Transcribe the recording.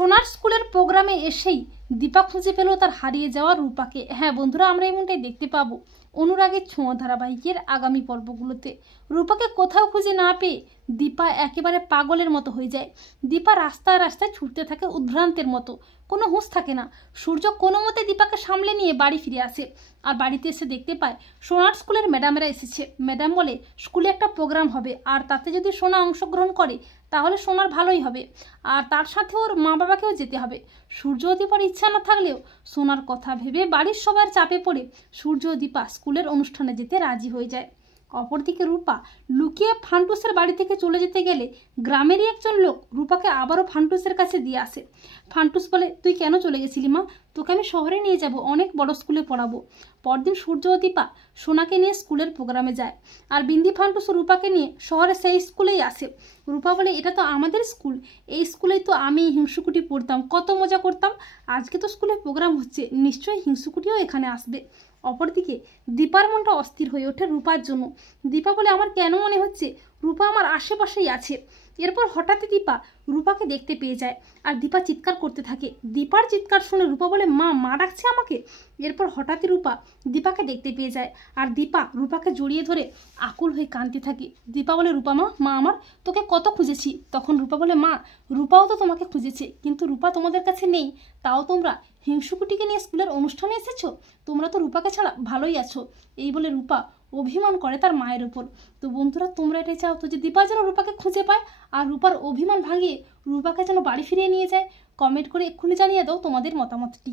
সোনার স্কুলের প্রোগ্রামে এসেই দীপা খুঁজে পেল তার হারিয়ে যাওয়া রূপাকে। হ্যাঁ বন্ধুরা, আমরা এমনটাই দেখতে পাবো অনুরাগের ছোঁয়া ধারাবাহিকের আগামী পর্বগুলোতে। রূপাকে কোথাও খুঁজে না পেয়ে দীপা একেবারে পাগলের মতো হয়ে যায়। দীপা রাস্তায় রাস্তায় ছুটতে থাকে উদ্ভ্রান্তের মতো, কোনো হুঁশ থাকে না। সূর্য কোনো মতে দীপাকে সামলে নিয়ে বাড়ি ফিরে আসে, আর বাড়িতে এসে দেখতে পায় সোনার স্কুলের ম্যাডামেরা এসেছে। ম্যাডাম বলে স্কুলে একটা প্রোগ্রাম হবে, আর তাতে যদি সোনা অংশগ্রহণ করে তাহলে সোনার ভালোই হবে, আর তার সাথে ওর মা বাবাকেও যেতে হবে। সূর্য ও দীপার ইচ্ছা না থাকলেও সোনার কথা ভেবে বাড়ির সবার চাপে পড়ে সূর্য ও দীপা স্কুলের অনুষ্ঠানে যেতে রাজি হয়ে যায়। অপরদিকে রূপা লুকিয়ে ফান্টুসের বাড়ি থেকে চলে যেতে গেলে গ্রামেরই একজন লোক রূপাকে আবারও ফান্টুসের কাছে দিয়ে আসে। ফান্টুস বলে, তুই কেন চলে গেছিলি মা? তোকে আমি শহরে নিয়ে যাব, অনেক বড় স্কুলে পড়াবো। পরদিন সূর্য ও দীপা সোনাকে নিয়ে স্কুলের প্রোগ্রামে যায়, আর বিন্দি ফান্টুস রূপাকে নিয়ে শহরে সেই স্কুলেই আসে। রূপা বলে, এটা তো আমাদের স্কুল, এই স্কুলেই তো আমি হিংসুকুটি পড়তাম, কত মজা করতাম। আজকে তো স্কুলে প্রোগ্রাম হচ্ছে, নিশ্চয়ই হিংসুকুটিও এখানে আসবে। অপরদিকে দীপার মনটা অস্থির হয়ে ওঠে রূপার জন্য। দীপা বলে, আমার কেন মনে হচ্ছে রূপা আমার আশেপাশেই আছে। এরপর হঠাৎই দীপা রূপাকে দেখতে পেয়ে যায়, আর দীপা চিৎকার করতে থাকে। দীপার চিৎকার শুনে রূপা বলে, মা, মা ডাকছে আমাকে। এরপর হঠাৎই রূপা দীপাকে দেখতে পেয়ে যায়, আর দীপা রূপাকে জড়িয়ে ধরে আকুল হয়ে কাঁদতে থাকে। দীপা বলে, রূপা মা, মা আমার, তোকে কত খুঁজেছি। তখন রূপা বলে, মা, রূপাও তো তোমাকে খুঁজেছে, কিন্তু রূপা তোমাদের কাছে নেই, তাও তোমরা হিংসুকুটিকে নিয়ে স্কুলের অনুষ্ঠানে এসেছো। তোমরা তো রূপাকে ছাড়া ভালোই আছো। এই বলে রূপা অভিমান করে তার মায়ের উপর। তো বন্ধুরা, তোমরা এটাই চাও তো যে দীপা যেন রূপাকে খুঁজে পায়, আর রূপার অভিমান ভাঙিয়ে রূপাকে যেন বাড়ি ফিরিয়ে নিয়ে যায়? কমেন্ট করে এক্ষুনি জানিয়ে দাও তোমাদের মতামতটি।